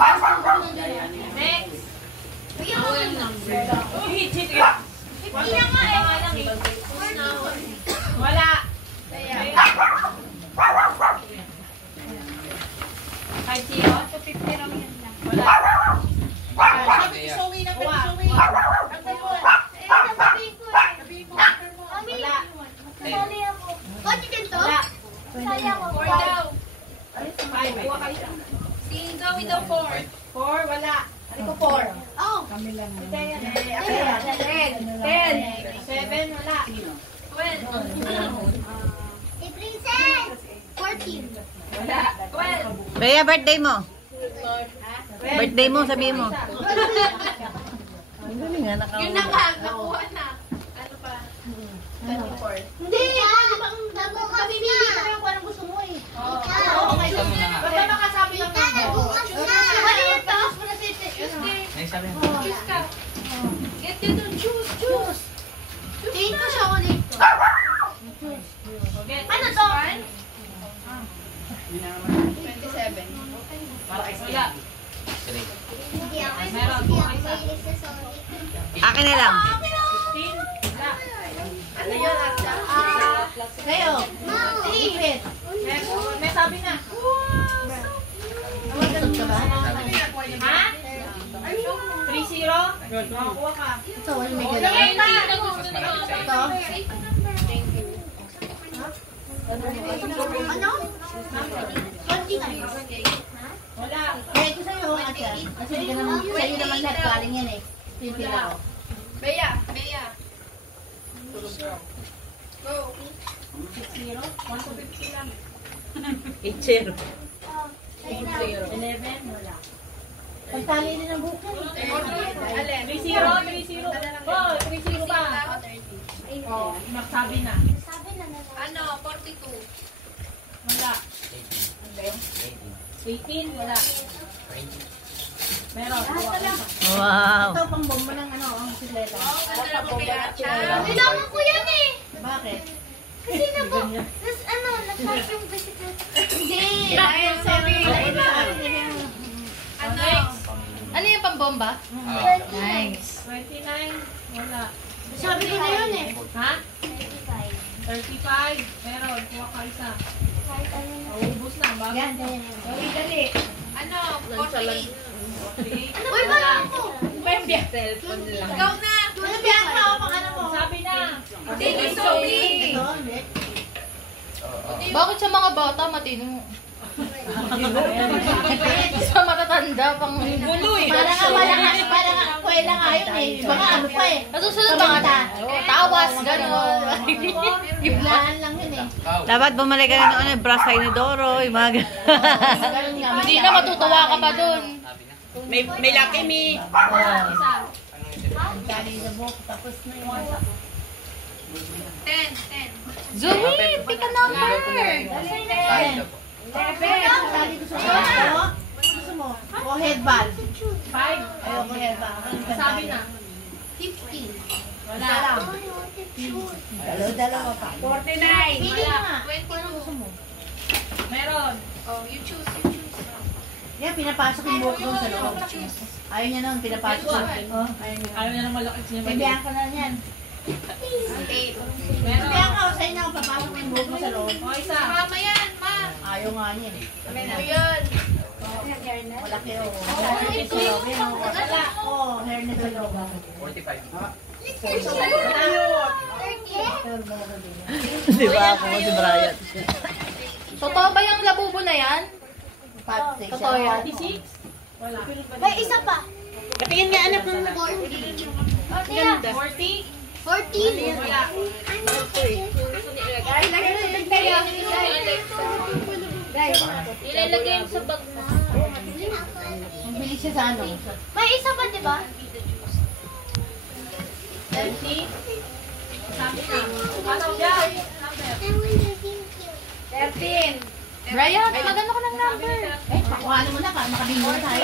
Next. Wala. Kahit siyo? 250 lang yan lang. Wala. Sabi ko, Zoe na pa, Zoe. Ang dalawa. Sabihin ko eh. Sabihin mo. Mami, sali ako. Kotse din to? Sali ako. 4 daw. 5. Kuha kayo. Si Zoe daw 4. 4, wala. Ano ko 4? Oh. 10. 10. 7, wala. 12. Si Princess. 14. Wala. 12. Bea, birthday mo. Birthday mo, sabihin mo. Ang galing nga, Yun na nga, nakuha na. Ano pa? 24. Hindi. Pamimili ka lang kung anong gusto mo eh. Oo, okay. Basta makasabi lang ng Nagbukas na. Ano yun to? Naisabi mo. Choose ka. Get you to choose. Tingin ko siya ulit. Ano to? 27. Wala. Hindi ako. Meron, Hindi buka ako isa. mahilig sa Sonic. Akin na lang. 15. Wala. Ano yun? Kayo. Favorite. May sabi na. Sagot ka ba? Ha? 3-0? Makakuha ka. Ito, wala may Okay, ganyan. ito. Ano? Konti nga. Wala. Kaya ito sa'yo, ate. Kasi hindi ka naman, sa'yo naman lahat galing yan eh. Simple ako. Bea. Go. 6-0? 1 to 50 lang. 8-0. 11? Wala. Pagtali din ang bukan. 3-0? Oh, 3-0 pa. Oh, nakasabi na. Sabi na na. Ano? 42. Wala. 18? Wala. Meron. Wow. Ito, pang bomba ng ano, ang sikleta. Kailangan ko yan eh. Bakit? Kasi nagpas yung bisikleta. Hindi! Dahil sabi, Ano? Ano yung pambomba? Nice. 29? Wala. sabi ko na yun eh. Ha? 35. 35? Meron. Kuha ka isa. Kahit ano na. Ubus na. Bago. Yan, yan. Dali. Ano? 48? 48? Uy, parang ako. Cellphone lang. Ikaw na. Ano biyak ka o pang ano mo? Sabi na. Hindi, Sorry. Ito, hindi. Bakit sa mga bata matino? Sa matatanda pang Parang nga, kuwela nga yun eh. Mga ano pa eh. nasusunod mga tawas, gano'n. Biglaan lang yun eh. Dapat bumalik ka na ng brass sa inodoro, yung mga Ganun nga. Hindi na matutuwa ka pa dun. May laki, mi. Isa. Dali na buhok, tapos na yun. 10. Zoe, pick a number. Dali gusto mo. Ano gusto mo? O headband. 5? Ayoko headband. Sabi na. 50. Wala. Dalawa pa. 49. Pili Wala. na nga. Ano gusto mo? Meron. Oh, you choose. Yan, pinapasok yung buhok doon sa loob. Ayaw niya naman, pinapasok doon. Oh, ayaw niya. Ayaw niya na malaki siya. Bibiyahan ka na yan. 8. Bibiyahan Meron. ka, sa'yo na, papasok yung buhok mo sa loob. O, isa. Mama yan, ma. Ayaw nga niya eh. Ano yun? Malaki o. Wala. Oo, hairnet sa loob. 45. Di ba ako si Brian? Totoo ba yung labubo na yan? Totoo yan. 46? Wala. May isa pa. Katingin nga anak ng 40. 40? 14. Wala. Ilalagay yung sa bag mo. Ang bilis siya sa ano. May isa pa, di ba? 20? Sabi na. Ano dyan? Number. 13. Brian, magano ka ng number? Eh, pakuha mo na ka, makabingo na tayo.